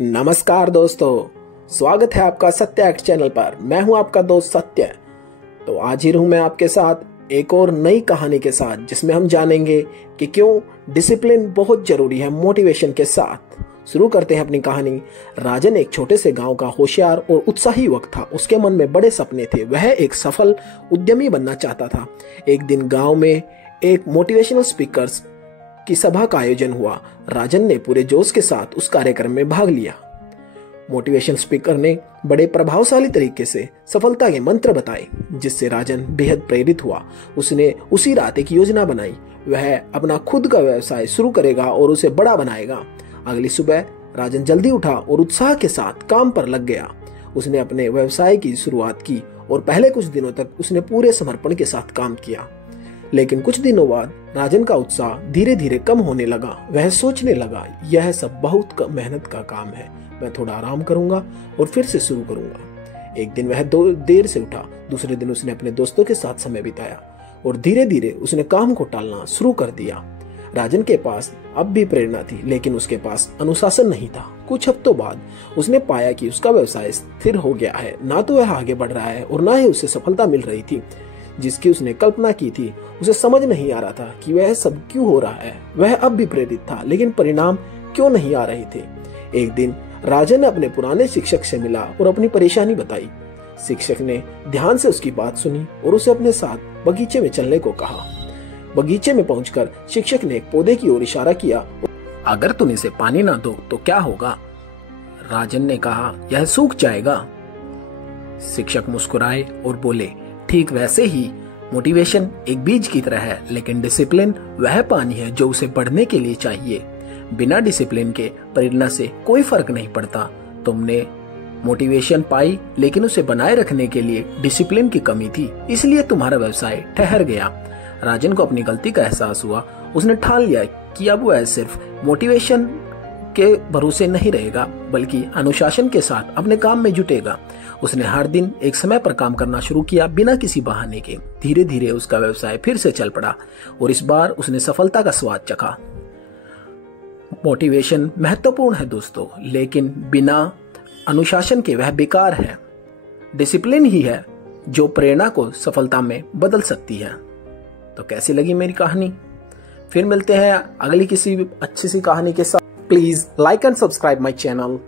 नमस्कार दोस्तों, स्वागत है आपका सत्य एक्ट चैनल पर। मैं हूं आपका दोस्त सत्य। तो आज ही हूं मैं आपके साथ एक और नई कहानी के साथ, जिसमें हम जानेंगे कि क्यों डिसिप्लिन बहुत जरूरी है मोटिवेशन के साथ। शुरू करते हैं अपनी कहानी। राजन एक छोटे से गांव का होशियार और उत्साही युवक था। उसके मन में बड़े सपने थे। वह एक सफल उद्यमी बनना चाहता था। एक दिन गांव में एक मोटिवेशनल स्पीकर्स की सभा का आयोजन हुआ। राजन ने पूरे जोश के साथ उस कार्यक्रम में भाग लिया। मोटिवेशन स्पीकर ने बड़े प्रभावशाली तरीके से सफलता के मंत्र बताए, जिससे राजन बेहद प्रेरित हुआ। उसने उसी रात एक योजना बनाई। वह अपना खुद का व्यवसाय शुरू करेगा और उसे बड़ा बनाएगा। अगली सुबह राजन जल्दी उठा और उत्साह के साथ काम पर लग गया। उसने अपने व्यवसाय की शुरुआत की और पहले कुछ दिनों तक उसने पूरे समर्पण के साथ काम किया। लेकिन कुछ दिनों बाद राजन का उत्साह धीरे धीरे कम होने लगा। वह सोचने लगा, यह सब बहुत मेहनत का काम है, मैं थोड़ा आराम करूंगा और फिर से शुरू करूंगा। एक दिन वह देर से उठा। दूसरे दिन उसने अपने दोस्तों के साथ समय बिताया और धीरे धीरे उसने काम को टालना शुरू कर दिया। राजन के पास अब भी प्रेरणा थी, लेकिन उसके पास अनुशासन नहीं था। कुछ हफ्तों बाद उसने पाया कि उसका व्यवसाय स्थिर हो गया है। ना तो वह आगे बढ़ रहा है और ना ही उसे सफलता मिल रही थी जिसकी उसने कल्पना की थी। उसे समझ नहीं आ रहा था कि वह सब क्यों हो रहा है। वह अब भी प्रेरित था, लेकिन परिणाम क्यों नहीं आ रहे थे। एक दिन राजन ने अपने पुराने शिक्षक से मिला और अपनी परेशानी बताई। शिक्षक ने ध्यान से उसकी बात सुनी और उसे अपने साथ बगीचे में चलने को कहा। बगीचे में पहुंचकर शिक्षक ने एक पौधे की ओर इशारा किया। अगर तुम इसे पानी ना दो तो क्या होगा? राजन ने कहा, यह सूख जाएगा। शिक्षक मुस्कुराए और बोले, ठीक वैसे ही मोटिवेशन एक बीज की तरह है, लेकिन डिसिप्लिन वह पानी है जो उसे बढ़ने के लिए चाहिए। बिना डिसिप्लिन के प्रेरणा से कोई फर्क नहीं पड़ता। तुमने मोटिवेशन पाई, लेकिन उसे बनाए रखने के लिए डिसिप्लिन की कमी थी, इसलिए तुम्हारा व्यवसाय ठहर गया। राजन को अपनी गलती का एहसास हुआ। उसने ठान लिया कि अब वह सिर्फ मोटिवेशन के भरोसे नहीं रहेगा, बल्कि अनुशासन के साथ अपने काम में जुटेगा। उसने हर दिन एक समय पर काम करना शुरू किया, बिना किसी बहाने के। धीरे धीरे उसका व्यवसाय फिर से चल पड़ा और इस बार उसने सफलता का स्वाद चखा। मोटिवेशन महत्वपूर्ण है दोस्तों, लेकिन बिना अनुशासन के वह बेकार है। डिसिप्लिन ही है जो प्रेरणा को सफलता में बदल सकती है। तो कैसी लगी मेरी कहानी? फिर मिलते हैं अगली किसी अच्छी सी कहानी के साथ। Please like and subscribe my channel.